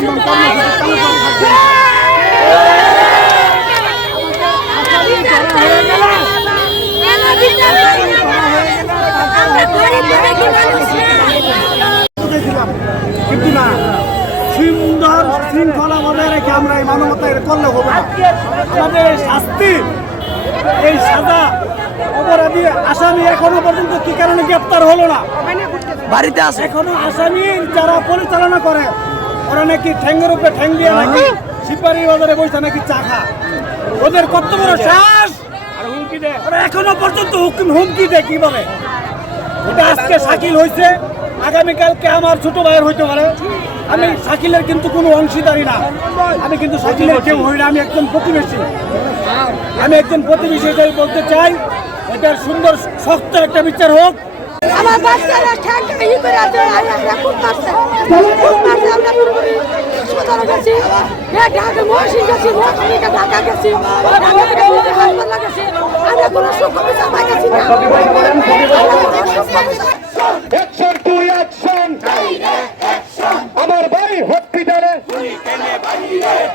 মানববন্ধন কর্মসূচি কিন্তু না, সুন্দর শৃঙ্খলা বজায় রেখে আমরা এই মানবতায় করলে হবে না। আমাদের এই শাস্তি, এই সাজা, অপরাধী আসামি এখনো পর্যন্ত কি কারণে গ্রেপ্তার হলো না? বাড়িতে আছে এখনো আসামি যারা পরিচালনা করে, ওরা নাকি ঠ্যাঙ্গের উপরে ঠ্যাং দিয়ে নাকি শিপারি বাজারে বসে নাকি চা খা। ওদের কত বড় শ্বাস, হুমকি দেয় ওরা এখনো পর্যন্ত হুমকি দেয় কিভাবে? এটা আজকে শাকিল হয়েছে, আগামীকালকে আমার ছোট ভাইয়ের হইতে পারে। আমি শাকিলের কিন্তু কোনো অংশীদারি না, আমি কিন্তু শাকিলের কেউ হই না, আমি একজন প্রতিবেশী। আমি একজন প্রতিবেশী এটাই বলতে চাই, এটার সুন্দর শক্ত একটা বিচার হোক। আমার বাচ্চারা ঠ্যাংটা ই করে আছে, আমরা খুব মারছে আমরা পুরোপুরি হাসপাতালে গেছি, ঢাকা মহসিন গেছি, মহসিনকে ঢাকা গেছি, হাসপাতালে গেছি, আমরা কোনো সুখ বিচার পাই গেছি না। অ্যাকশন টু অ্যাকশন, আমার ভাই হসপিটালে,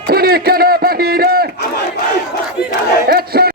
তুমি কেন বাহিরে? অ্যাকশন।